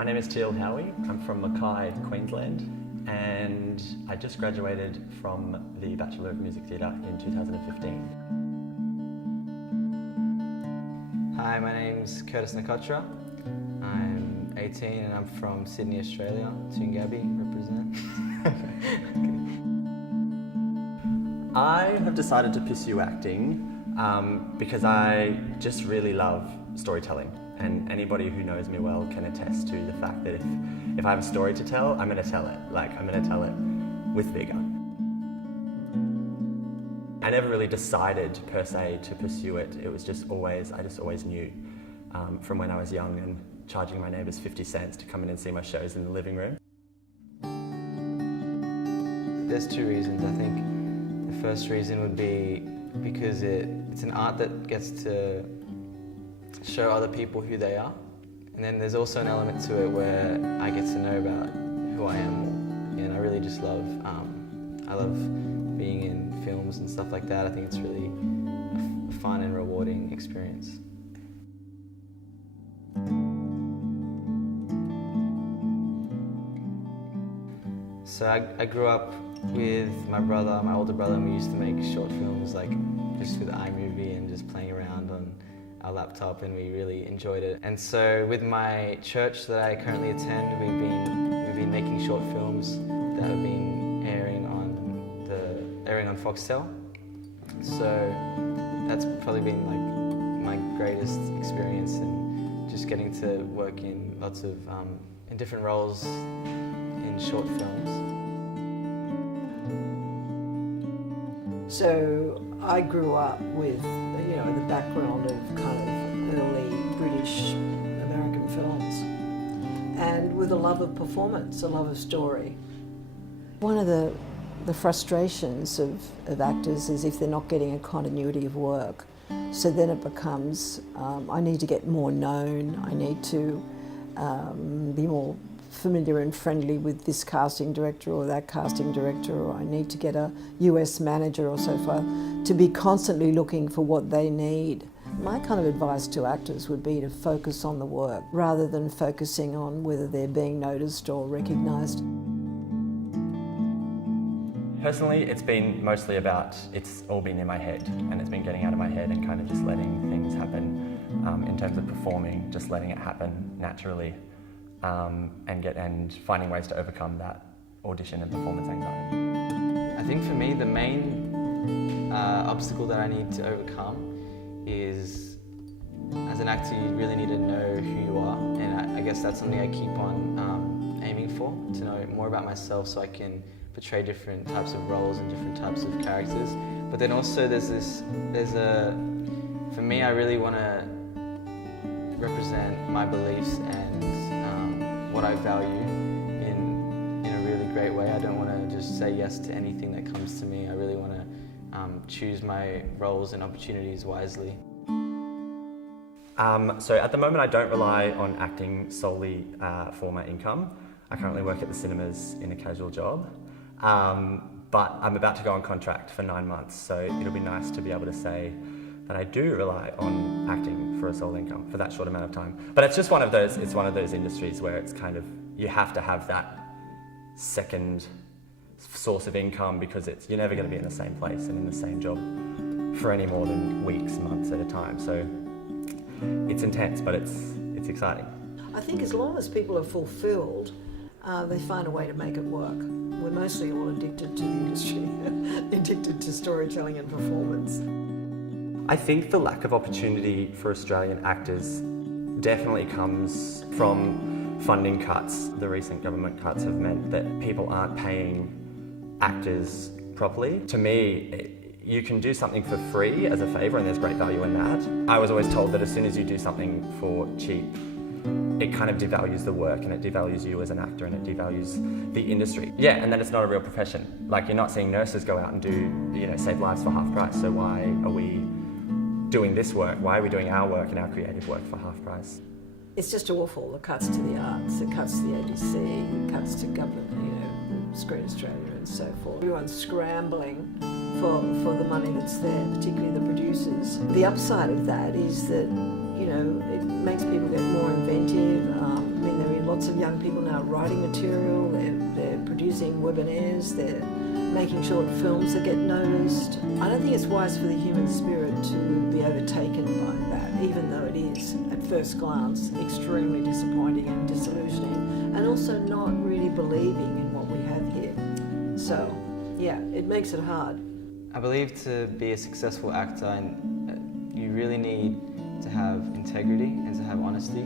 My name is Teal Howie. I'm from Mackay, Queensland, and I just graduated from the Bachelor of Music Theatre in 2015. Hi, my name's Curtis Nakotra. I'm 18 and I'm from Sydney, Australia. Toongabbie, represent. I have decided to pursue acting because I just really love storytelling. And anybody who knows me well can attest to the fact that if I have a story to tell, I'm going to tell it. I'm going to tell it with vigour. I never really decided per se to pursue it. It was just always, I just always knew from when I was young and charging my neighbours 50 cents to come in and see my shows in the living room. There's two reasons. I think the first reason would be because it's an art that gets to show other people who they are. And then there's also an element to it where I get to know about who I am more. And I really just love, I love being in films and stuff like that. I think it's really a fun and rewarding experience. So I grew up with my brother, my older brother, and we used to make short films like just with iMovie and just playing around on our laptop, and we really enjoyed it. And so with my church that I currently attend, we've been making short films that have been airing on Foxtel. So that's probably been like my greatest experience, and just getting to work in lots of in different roles in short films. So I grew up with, the background of kind of early British American films, and with a love of performance, a love of story. One of the frustrations of actors is if they're not getting a continuity of work. So then it becomes, I need to get more known, I need to be more familiar and friendly with this casting director or that casting director, or I need to get a US manager or so forth, to be constantly looking for what they need. My kind of advice to actors would be to focus on the work rather than focusing on whether they're being noticed or recognised. Personally, it's been mostly about, it's all been in my head, and it's been getting out of my head and kind of just letting things happen in terms of performing, just letting it happen naturally. And finding ways to overcome that audition and performance anxiety. I think for me the main obstacle that I need to overcome is, as an actor, you really need to know who you are, and I guess that's something I keep on aiming for, to know more about myself so I can portray different types of roles and different types of characters. But then also for me, I really want to represent my beliefs and what I value in a really great way. I don't want to just say yes to anything that comes to me. I really want to choose my roles and opportunities wisely. So at the moment I don't rely on acting solely for my income. I currently work at the cinemas in a casual job, but I'm about to go on contract for 9 months, so it'll be nice to be able to say that I do rely on acting for a sole income for that short amount of time. But it's just one of those industries where it's kind of, you have to have that second source of income, because you're never going to be in the same place and in the same job for any more than weeks, months at a time. So it's intense, but it's exciting. I think as long as people are fulfilled, they find a way to make it work. We're mostly all addicted to the industry, addicted to storytelling and performance. I think the lack of opportunity for Australian actors definitely comes from funding cuts. The recent government cuts have meant that people aren't paying actors properly. To me, you can do something for free as a favour, and there's great value in that. I was always told that as soon as you do something for cheap, it kind of devalues the work, and it devalues you as an actor, and it devalues the industry. Yeah, and then it's not a real profession. Like, you're not seeing nurses go out and do, save lives for half price. So why are we doing this work? Why are we doing our work and our creative work for half price? It's just awful, the cuts to the arts, the cuts to the ABC, the cuts to government, Screen Australia and so forth. Everyone's scrambling for the money that's there, particularly the producers. The upside of that is that, it makes people get more inventive. They're in lots of young people now writing material, they're producing webinars, they're making short films that get noticed. I don't think it's wise for the human spirit to be overtaken by that, even though it is, at first glance, extremely disappointing and disillusioning, and also not really believing in what we have here. So, yeah, it makes it hard. I believe to be a successful actor, you really need to have integrity and to have honesty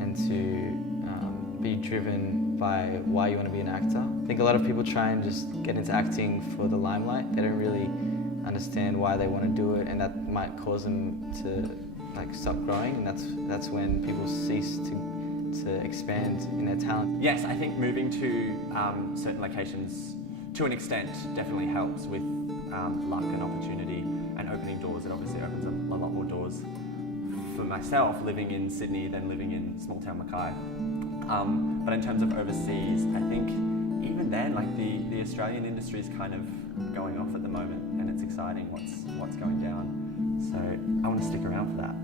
and to be driven by why you want to be an actor. I think a lot of people try and just get into acting for the limelight. They don't really understand why they want to do it, and that might cause them to stop growing, and that's when people cease to expand in their talent. Yes, I think moving to certain locations to an extent definitely helps with luck and opportunity and opening doors. It obviously opens a lot more doors for myself living in Sydney than living in small town Mackay. But in terms of overseas, I think even then, the Australian industry is kind of going off at the moment, and it's exciting what's going down. So I want to stick around for that.